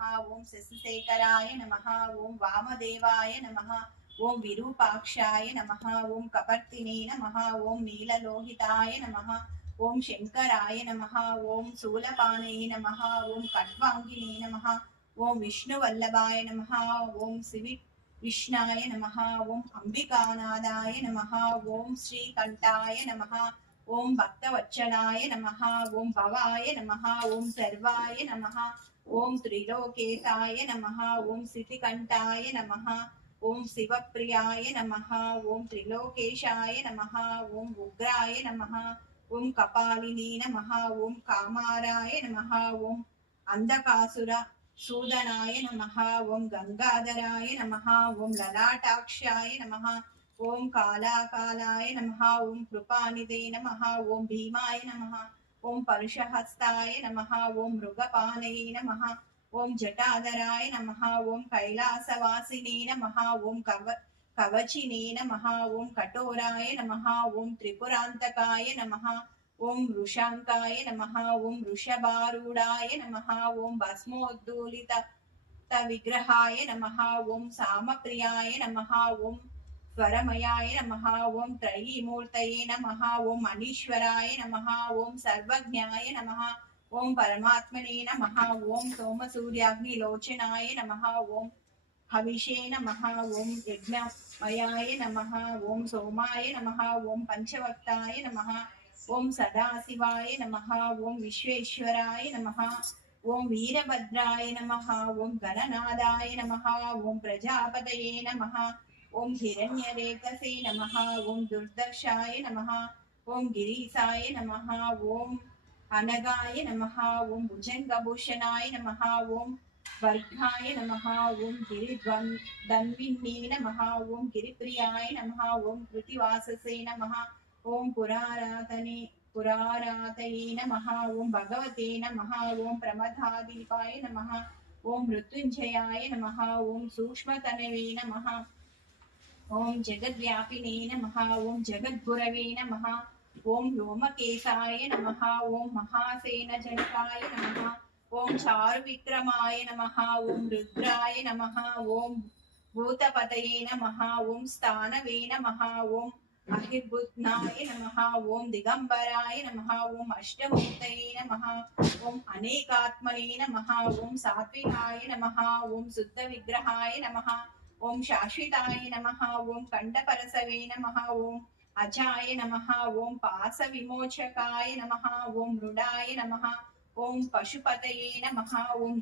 ओं शशिशेखराय नमः ओं वामदेवाय नमः ओं विरूपाक्षाय नमः ओं कपर्दिने नमः ओं नीललोहिताय नमः ओं शंकराय नमः ओं शूलपाणये नमः ओं खट्वांगिने नमः ओं विष्णुवल्लभाय नमः ओं विष्णाय नमः ओं अंबिकानादाय नमः ओं श्रीकंठाय नमः ओं भक्तवत्सलाय नमः ओं भवाय नमः ओं सर्वाय नमः ओं त्रिलोकेशाय नमः ओं सिद्धिकंठाय नमः ओं शिवप्रियाय नमः ओं त्रिलोकेशाय नमः ओं उग्राय नमः ओं कपालिनी नमः ओं कामाराय नमः ओं अंधकासुर सूदनाय नमः ओं गंगाधराय नमः ओं ललाटाक्षाय नमः ओं कालाकालाय नमः ओं कृपानिधे नमः ओं भीमाय नमः ओं परशुहस्ताय नमः ओं मृगपानये नमः ओं जटाधराय नमः ओं कैलासवासिने नमः ओं कवचिने नमः ओं कठोराय नमः ओं त्रिपुरान्तकाय नमः ओं वृषांकाय नमः ओं वृषभारूढाय नमः ओं भस्मोद्धूलित विग्रहाय नमः ओं सामप्रियाय नमः ओं स्वरमयाय नमः ओं त्रयीमूर्तये नमः ओं मणीश्वराय नमः ओं सर्वज्ञाय नमः ओं परमात्मने नमः ओं सोमसूर्याग्निलोचनाय नमः ओं हविषे नमः ओं यज्ञमयाय नमः ओं सोमाय नमः ओं पंचवक्ताय नमः ओं सदाशिवाय नमः ओं विश्वेश्वराय नमः ओं वीरभद्राय नमः ओं गणनादाय नमः ओं प्रजापतये नमः ओं हिरण्यरेतसे नमः ओं दुर्दर्शाय नमः ओं गिरीशाय नमः ओं अनगाय नमः ओं भुजंगभूषणाय नमः ओं वर्गाय नमः ओं गिरिद्वन्विन्ने नमः ओं गिरिप्रियाय नमः ओं कृतिवाससे नमः ओं पुरारातये नमः ओं भगवते नमः ओं प्रमदादीपाय नमः ओं मृत्युंजयाय नमः ओं सूक्ष्मतनवे नमः ओं जगद्व्यापिने नमः ओं जगद्गुरवे नमः ओं व्योमकेशाय नमः ओं महासेनजनकाय नमः ओं चारुविक्रमाय नमः ओं रुद्राय नमः ओं भूतपतये नमः ओं स्थानवे नमः ओं अहिर्बुध्नाय नमः ओं दिगंबराय नमः ओं अष्टमूर्तये नमः ओं अनेकात्मने नमः ओं सात्विकाय नमः ओं शुद्धविग्रहाय नमः ओं शाश्विताय नमः ओं कंडपरसवे नमः ओं अजाय नमः ओं पासविमोचकाय नमः ओं मृडाय नमः ओं पशुपतये नमः ओं